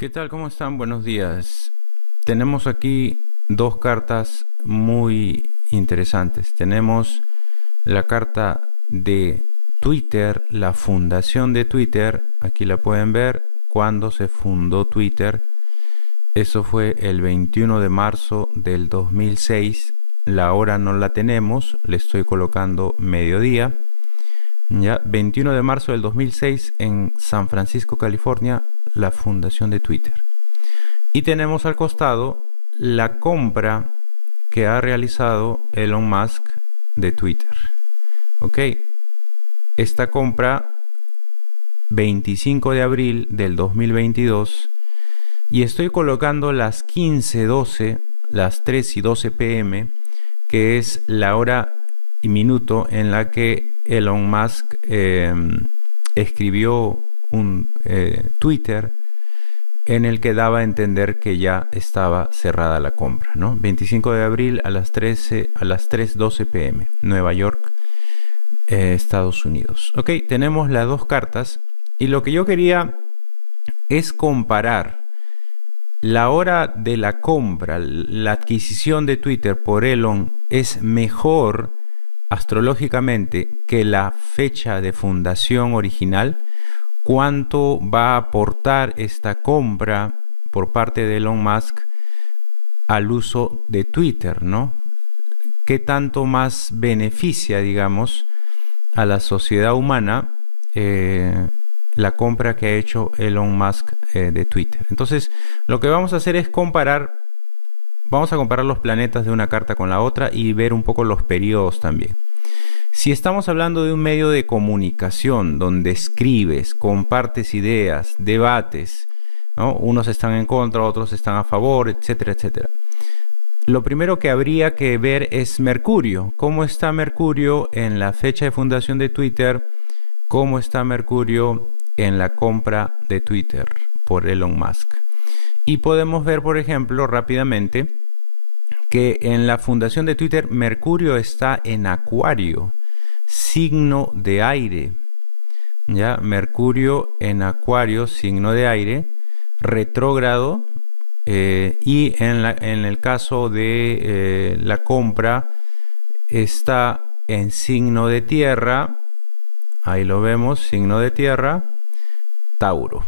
¿Qué tal? ¿Cómo están? Buenos días. Tenemos aquí dos cartas muy interesantes. Tenemos la carta de Twitter, la fundación de Twitter. Aquí la pueden ver, cuando se fundó Twitter. Eso fue el 21 de marzo del 2006. La hora no la tenemos, le estoy colocando mediodía. Ya, 21 de marzo del 2006 en San Francisco, California, la fundación de Twitter. Y tenemos al costado la compra que ha realizado Elon Musk de Twitter. Ok, esta compra 25 de abril del 2022, y estoy colocando las 15:12, las 3:12 p.m., que es la hora y minuto en la que Elon Musk escribió un Twitter en el que daba a entender que ya estaba cerrada la compra, ¿no? 25 de abril a las 3:12 p.m., Nueva York, Estados Unidos. Ok, tenemos las dos cartas y lo que yo quería es comparar la hora de la compra, la adquisición de Twitter por Elon es mejor astrológicamente que la fecha de fundación original. ¿Cuánto va a aportar esta compra por parte de Elon Musk al uso de Twitter, ¿no? ¿Qué tanto más beneficia, digamos, a la sociedad humana la compra que ha hecho Elon Musk de Twitter? Entonces, lo que vamos a hacer es vamos a comparar los planetas de una carta con la otra y ver un poco los periodos también. Si estamos hablando de un medio de comunicación donde escribes, compartes ideas, debates, ¿no? Unos están en contra, otros están a favor, etcétera, etcétera. Lo primero que habría que ver es Mercurio. ¿Cómo está Mercurio en la fecha de fundación de Twitter? ¿Cómo está Mercurio en la compra de Twitter por Elon Musk? Y podemos ver, por ejemplo, rápidamente, que en la fundación de Twitter Mercurio está en Acuario, signo de aire. Ya, Mercurio en Acuario, signo de aire, retrógrado, y en el caso de la compra está en signo de tierra. Ahí lo vemos, signo de tierra, Tauro.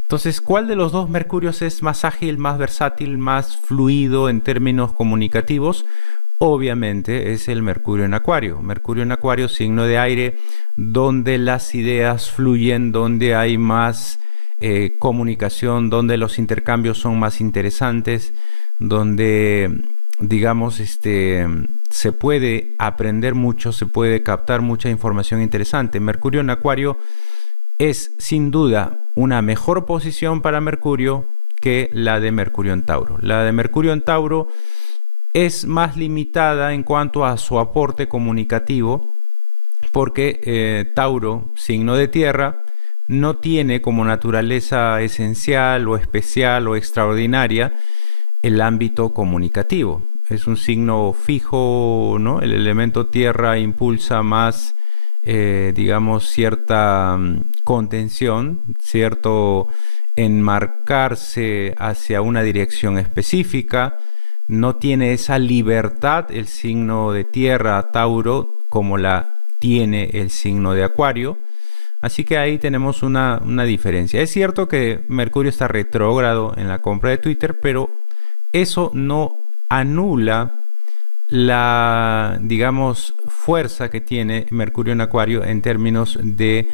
Entonces, ¿cuál de los dos Mercurios es más ágil, más versátil, más fluido en términos comunicativos? Obviamente es el Mercurio en Acuario. Mercurio en Acuario, signo de aire, donde las ideas fluyen, donde hay más comunicación, donde los intercambios son más interesantes, donde, digamos, se puede aprender mucho, se puede captar mucha información interesante. Mercurio en Acuario es sin duda una mejor posición para Mercurio que la de Mercurio en Tauro. La de Mercurio en Tauro es más limitada en cuanto a su aporte comunicativo, porque Tauro, signo de tierra, no tiene como naturaleza esencial o especial o extraordinaria el ámbito comunicativo. Es un signo fijo, ¿no? El elemento tierra impulsa más, digamos, cierta contención, cierto enmarcarse hacia una dirección específica. No tiene esa libertad el signo de tierra, Tauro, como la tiene el signo de Acuario. Así que ahí tenemos una diferencia. Es cierto que Mercurio está retrógrado en la compra de Twitter, pero eso no anula la, digamos, fuerza que tiene Mercurio en Acuario en términos de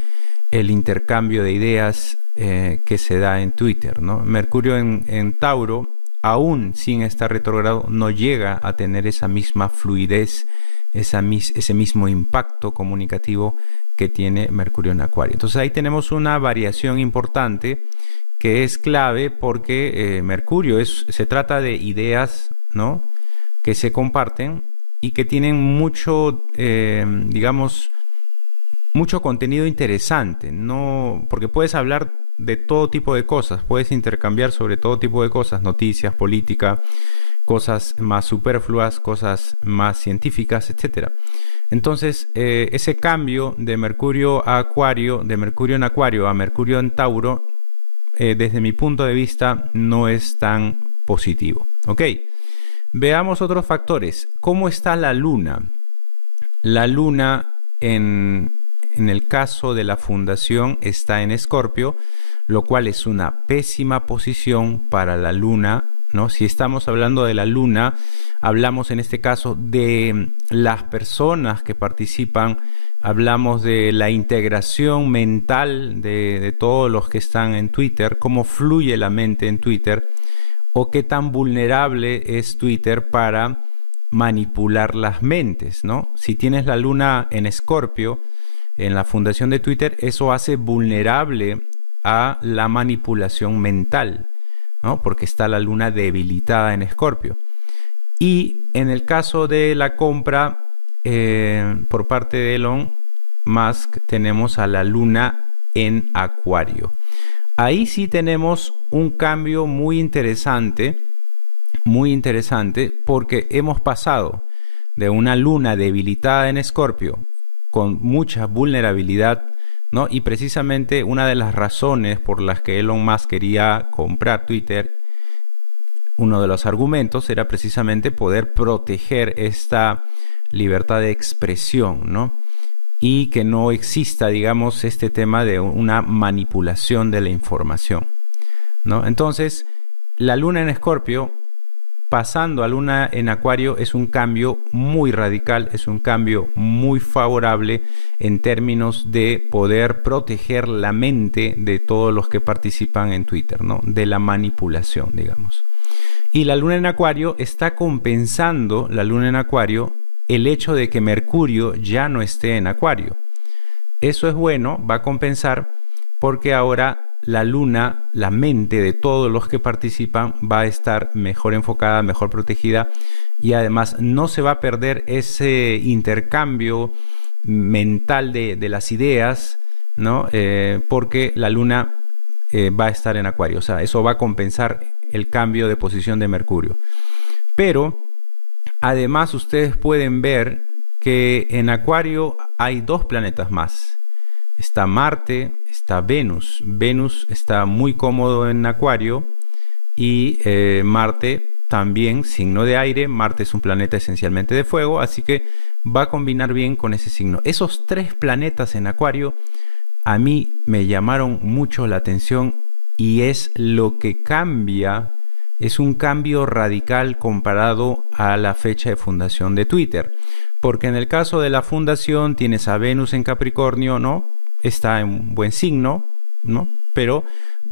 el intercambio de ideas que se da en Twitter, ¿no? Mercurio en Tauro, aún sin estar retrógrado, no llega a tener esa misma fluidez, ese mismo impacto comunicativo que tiene Mercurio en Acuario. Entonces ahí tenemos una variación importante que es clave, porque Mercurio se trata de ideas, ¿no?, que se comparten y que tienen mucho, digamos, mucho contenido interesante, ¿no? Porque puedes hablar de todo tipo de cosas, puedes intercambiar sobre todo tipo de cosas, noticias, política, cosas más superfluas, cosas más científicas, etcétera. Entonces, ese cambio de Mercurio a Acuario, de Mercurio en Acuario a Mercurio en Tauro, desde mi punto de vista, no es tan positivo. ¿Ok? Veamos otros factores. ¿Cómo está la luna? La luna en el caso de la fundación está en Escorpio, lo cual es una pésima posición para la luna, ¿no? Si estamos hablando de la luna, hablamos en este caso de las personas que participan, hablamos de la integración mental de todos los que están en Twitter, cómo fluye la mente en Twitter, o qué tan vulnerable es Twitter para manipular las mentes, ¿no? Si tienes la luna en Escorpio, en la fundación de Twitter, eso hace vulnerable a la manipulación mental, ¿no? Porque está la luna debilitada en Escorpio. Y en el caso de la compra por parte de Elon Musk, tenemos a la luna en Acuario. Ahí sí tenemos un cambio muy interesante, porque hemos pasado de una luna debilitada en Escorpio con mucha vulnerabilidad, ¿no? Y precisamente una de las razones por las que Elon Musk quería comprar Twitter, uno de los argumentos era precisamente poder proteger esta libertad de expresión, ¿no? Y que no exista, digamos, este tema de una manipulación de la información, ¿no? Entonces, la luna en Escorpio, pasando a luna en Acuario, es un cambio muy radical, es un cambio muy favorable en términos de poder proteger la mente de todos los que participan en Twitter, ¿no? De la manipulación, digamos. Y la luna en Acuario está compensando, la luna en Acuario, el hecho de que Mercurio ya no esté en Acuario. Eso es bueno, va a compensar, porque ahora la luna, la mente de todos los que participan va a estar mejor enfocada, mejor protegida, y además no se va a perder ese intercambio mental de las ideas, ¿no? Porque la luna va a estar en Acuario. O sea, eso va a compensar el cambio de posición de Mercurio. Pero además ustedes pueden ver que en Acuario hay dos planetas más. Está Marte, está Venus. Venus está muy cómodo en Acuario y Marte también, signo de aire. Marte es un planeta esencialmente de fuego, así que va a combinar bien con ese signo. Esos tres planetas en Acuario a mí me llamaron mucho la atención y es lo que cambia. Es un cambio radical comparado a la fecha de fundación de Twitter. Porque en el caso de la fundación tienes a Venus en Capricornio, ¿no? Está en un buen signo, ¿no? Pero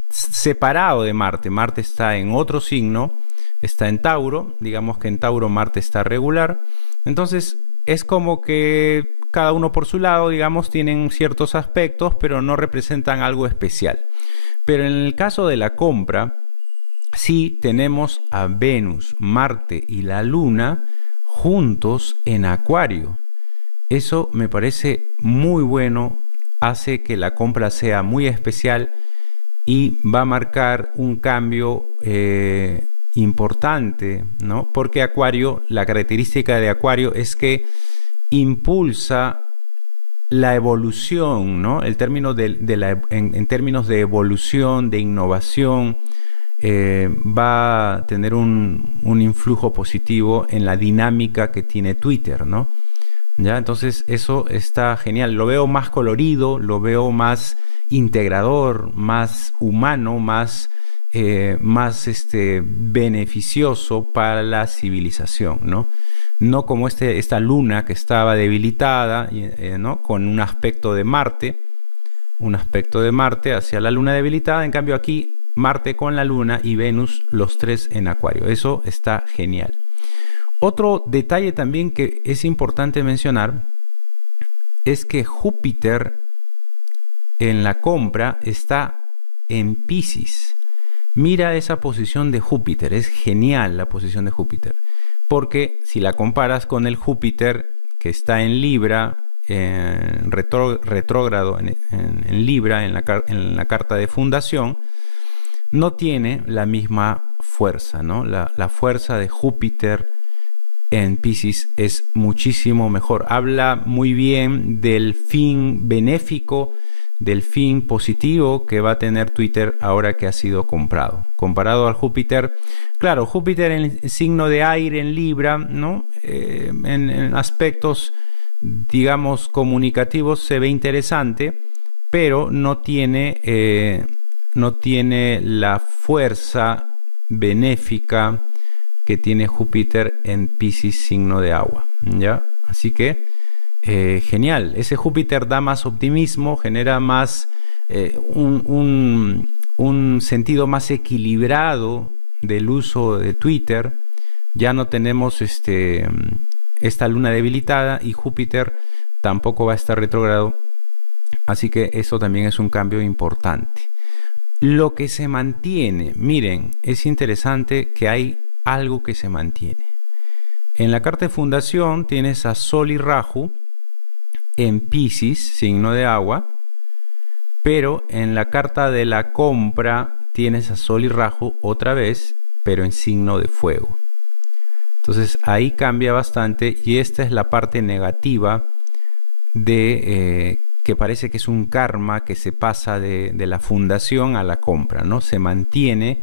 separado de Marte. Marte está en otro signo, está en Tauro. Digamos que en Tauro Marte está regular. Entonces es como que cada uno por su lado, digamos, tienen ciertos aspectos, pero no representan algo especial. Pero en el caso de la compra, sí tenemos a Venus, Marte y la Luna juntos en Acuario. Eso me parece muy bueno, hace que la compra sea muy especial y va a marcar un cambio importante, ¿no? Porque Acuario, la característica de Acuario es que impulsa la evolución, ¿no? El término en términos de evolución, de innovación, va a tener un influjo positivo en la dinámica que tiene Twitter, ¿no? ¿Ya? Entonces eso está genial. Lo veo más colorido, lo veo más integrador, más humano, más beneficioso para la civilización, ¿no? No como esta luna que estaba debilitada, ¿no? Con un aspecto de Marte hacia la luna debilitada. En cambio aquí Marte con la luna y Venus, los tres en Acuario. Eso está genial. Otro detalle también que es importante mencionar es que Júpiter en la compra está en Piscis. Mira esa posición de Júpiter, es genial la posición de Júpiter, porque si la comparas con el Júpiter que está en Libra, retrógrado en Libra, en la carta de fundación, no tiene la misma fuerza, ¿no? La fuerza de Júpiter en Piscis es muchísimo mejor. Habla muy bien del fin benéfico del fin positivo que va a tener Twitter ahora que ha sido comprado. Comparado al Júpiter, claro, Júpiter en signo de aire en Libra, ¿no? En aspectos, digamos, comunicativos se ve interesante, pero no tiene la fuerza benéfica que tiene Júpiter en Piscis, signo de agua, ¿ya? Así que genial, ese Júpiter da más optimismo, genera más un sentido más equilibrado del uso de Twitter. Ya no tenemos esta luna debilitada y Júpiter tampoco va a estar retrógrado, así que eso también es un cambio importante. Lo que se mantiene, miren, es interesante que hay algo que se mantiene. En la carta de fundación tienes a Sol y Rahu en Piscis, signo de agua, pero en la carta de la compra tienes a Sol y Rahu otra vez, pero en signo de fuego. Entonces ahí cambia bastante y esta es la parte negativa de que parece que es un karma que se pasa de la fundación a la compra, ¿no? Se mantiene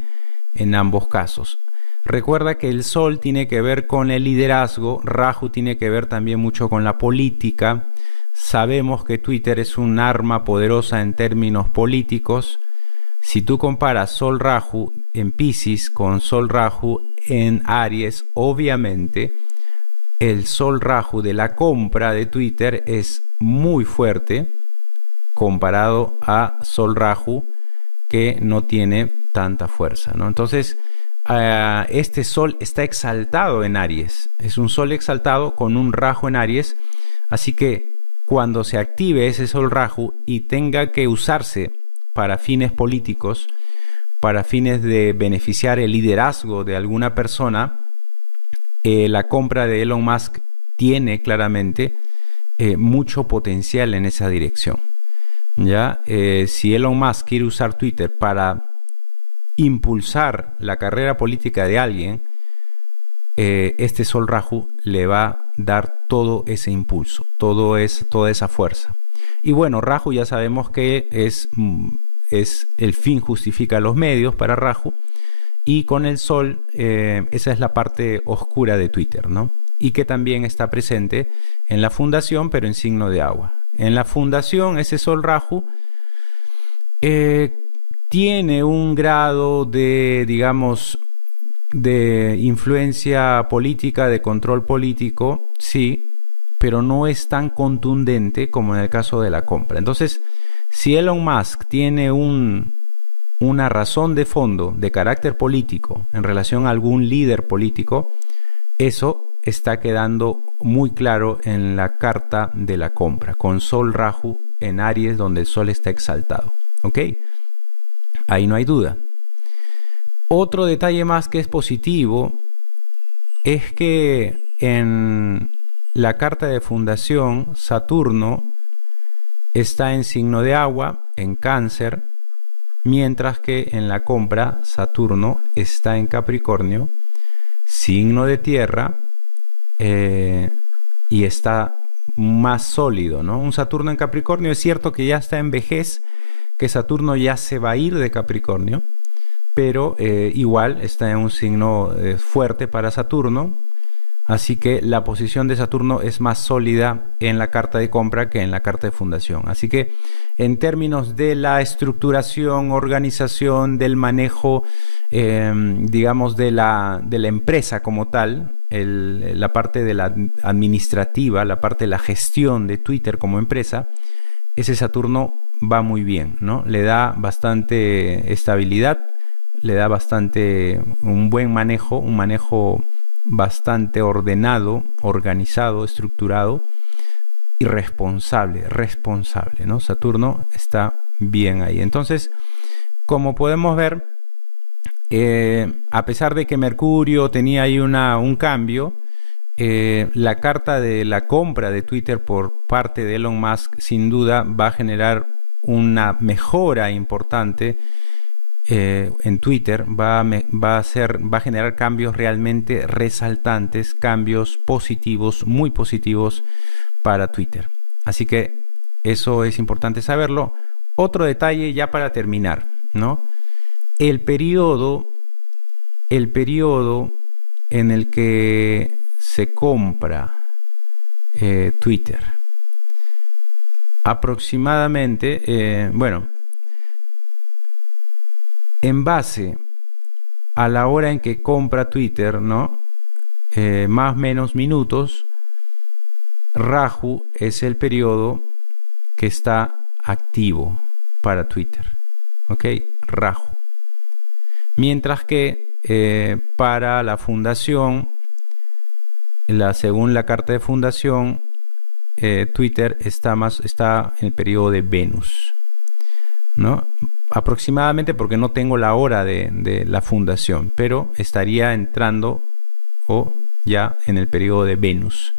en ambos casos. Recuerda que el Sol tiene que ver con el liderazgo, Rahu tiene que ver también mucho con la política. Sabemos que Twitter es un arma poderosa en términos políticos. Si tú comparas Sol Rahu en Piscis con Sol Rahu en Aries, obviamente el Sol Rahu de la compra de Twitter es muy fuerte comparado a Sol Rahu que no tiene tanta fuerza, ¿no? Entonces, este Sol está exaltado en Aries, es un Sol exaltado con un Rahu en Aries, así que cuando se active ese Sol Rahu y tenga que usarse para fines políticos, para fines de beneficiar el liderazgo de alguna persona, la compra de Elon Musk tiene claramente mucho potencial en esa dirección. ¿Ya? Si Elon Musk quiere usar Twitter para impulsar la carrera política de alguien, este Sol Rahu le va a dar todo ese impulso, toda esa fuerza. Y bueno, Rahu ya sabemos que es el fin justifica los medios para Rahu, y con el Sol esa es la parte oscura de Twitter, ¿no? Y que también está presente en la fundación, pero en signo de agua. En la fundación, ese Sol Rahu tiene un grado de, digamos, de influencia política, de control político, sí, pero no es tan contundente como en el caso de la compra. Entonces, si Elon Musk tiene una razón de fondo de carácter político en relación a algún líder político, eso está quedando muy claro en la carta de la compra, con Sol Rahu en Aries, donde el Sol está exaltado. ¿Ok? Ahí no hay duda. Otro detalle más que es positivo es que en la carta de fundación, Saturno está en signo de agua, en Cáncer, mientras que en la compra, Saturno está en Capricornio, signo de tierra, y está más sólido, ¿no? Un Saturno en Capricornio, es cierto que ya está en vejez, que Saturno ya se va a ir de Capricornio, pero igual está en un signo fuerte para Saturno, así que la posición de Saturno es más sólida en la carta de compra que en la carta de fundación. Así que en términos de la estructuración, organización, del manejo, digamos, de la empresa como tal, la parte de la administrativa, la parte de la gestión de Twitter como empresa, ese Saturno va muy bien, ¿no? Le da bastante estabilidad, le da un buen manejo, un manejo bastante ordenado, organizado, estructurado y responsable, ¿no? Saturno está bien ahí. Entonces, como podemos ver, a pesar de que Mercurio tenía ahí un cambio, la carta de la compra de Twitter por parte de Elon Musk sin duda va a generar una mejora importante en Twitter, va a generar cambios realmente resaltantes, cambios positivos, muy positivos para Twitter. Así que eso es importante saberlo. otro detalle ya para terminar, ¿no? El periodo en el que se compra Twitter. Aproximadamente, bueno, en base a la hora en que compra Twitter, ¿no? Más o menos minutos, Raju es el periodo que está activo para Twitter, ¿ok? Raju. Mientras que para la fundación, según la carta de fundación, Twitter está en el periodo de Venus, ¿no? Aproximadamente, porque no tengo la hora de la fundación, pero estaría entrando o ya en el periodo de Venus.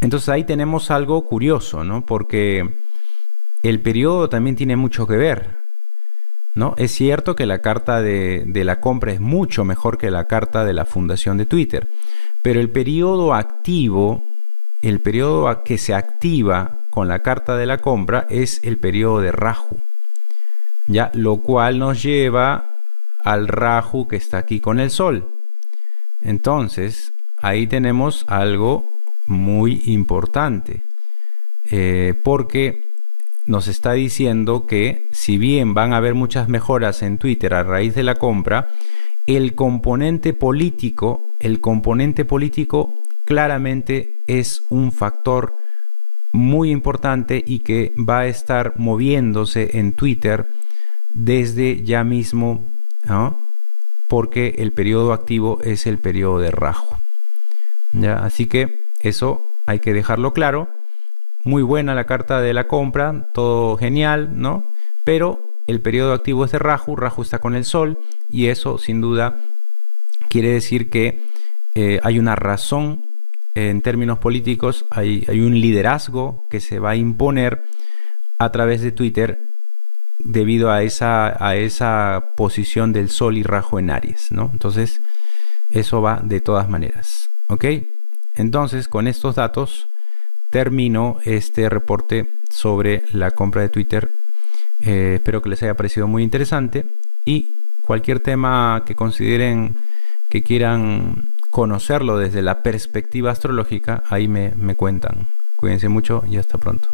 Entonces ahí tenemos algo curioso, ¿no? Porque el periodo también tiene mucho que ver, ¿no? Es cierto que la carta de la compra es mucho mejor que la carta de la fundación de Twitter, pero el periodo activo, el periodo que se activa con la carta de la compra es el periodo de Raju, ¿ya? Lo cual nos lleva al Raju que está aquí con el Sol. Entonces, ahí tenemos algo muy importante, porque nos está diciendo que si bien van a haber muchas mejoras en Twitter a raíz de la compra, el componente político claramente es un factor muy importante y que va a estar moviéndose en Twitter desde ya mismo, ¿no? Porque el periodo activo es el periodo de Raju, ¿ya? Así que eso hay que dejarlo claro. Muy buena la carta de la compra, todo genial, ¿no? Pero el periodo activo es de Raju, Raju está con el Sol, y eso sin duda quiere decir que hay una razón en términos políticos, hay un liderazgo que se va a imponer a través de Twitter debido a esa posición del Sol y Raju en Aries, ¿no? Entonces, eso va de todas maneras, ¿ok? Entonces, con estos datos termino este reporte sobre la compra de Twitter. Espero que les haya parecido muy interesante, y cualquier tema que consideren que quieran conocerlo desde la perspectiva astrológica, ahí me cuentan. Cuídense mucho y hasta pronto.